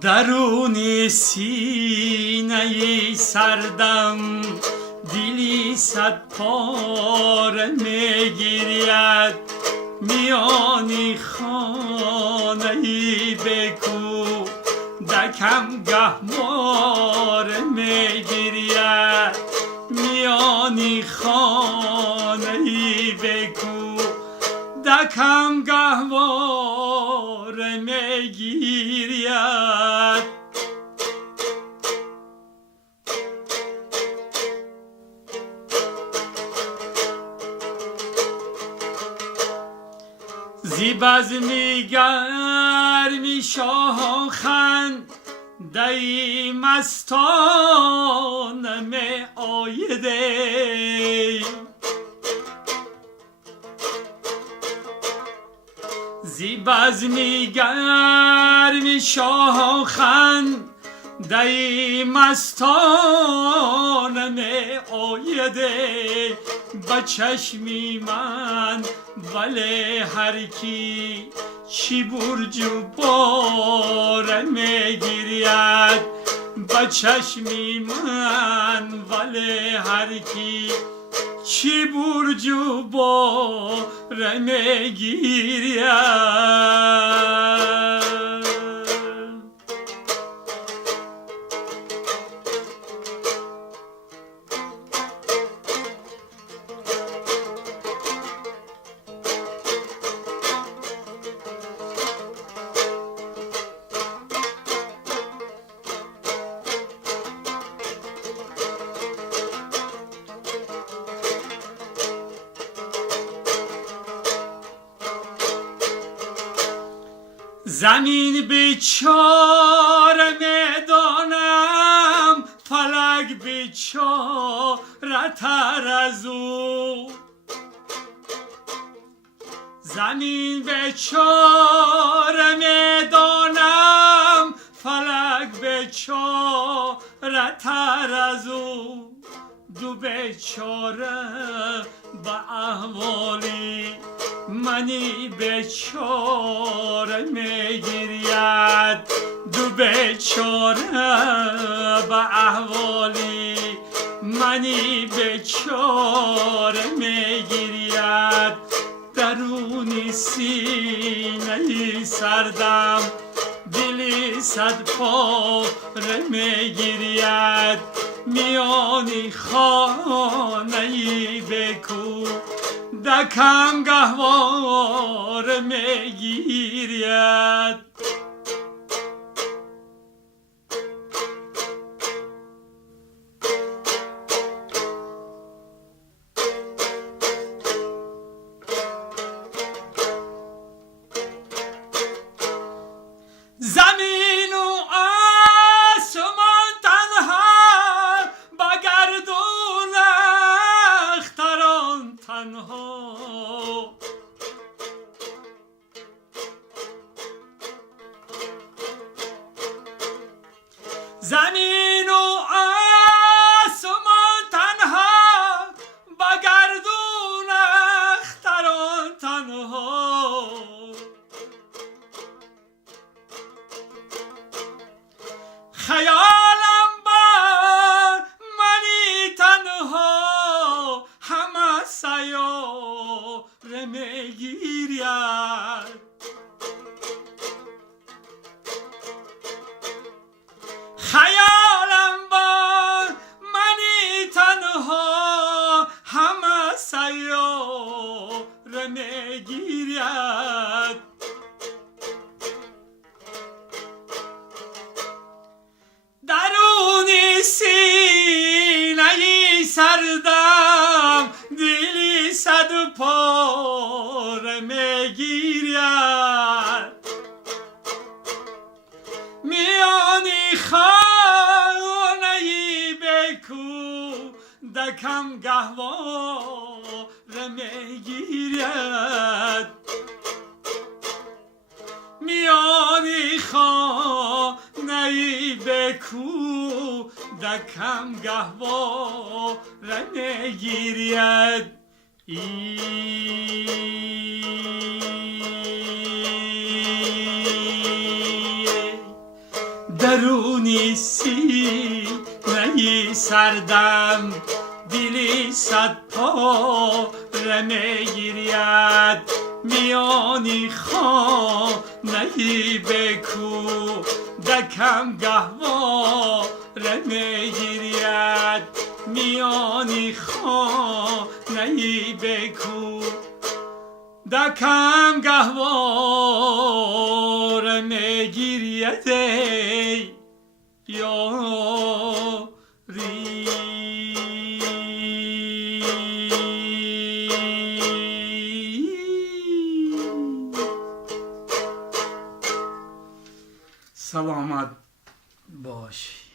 درون سینه سردم دلی صد پاره میگیرد، میانی خانه‌ای بکو دکم گهواره میگیرد، میانی خانه‌ای بکو دکم گهواره میگیرد. زی بزمی گرمی شاخن دی مستانه می آیده، زی بزمی گرمی شاخن دی مستانه می آیده، با چشمی من ولی هر کی چی برج و باره میگیرد، با چشمی من ولی هر کی چی برج و باره میگیرد. زمین بیچاره میدانم، فلک بیچاره تر از او، زمین بیچاره میدانم، فلک بیچاره تر از او، دو بیچاره با احوالی منی بیچاره میگیرد، دو بیچاره با احوالی منی بیچاره میگیرد، درون سینه سردم دلی صد پاره میگیرد، میانی خانه‌ای بکو دکم گهواره میگیرد. زمین و آسمان تنها، با گردون اختران تنها، زمین و آسمان تنها، با گردون اختران تنها، خیالم با منی تنها همه سیاره میگیرد، خیالم با منی تنها همه سیاره میگیرد، درون سینه سردم دلی صد پاره میگیرد، میانی خانه‌ای بکو دکم گهواره میگیرد، میانی خانه‌ای بکو دکم گهواره میگیرد. درونی سینه سردم دلی صد پاره میگیرد میانی خانه بکو دکم گهواره میگیرد میانی خانه بکو دکم گهواره میگیرد ای یاری سلامت باش.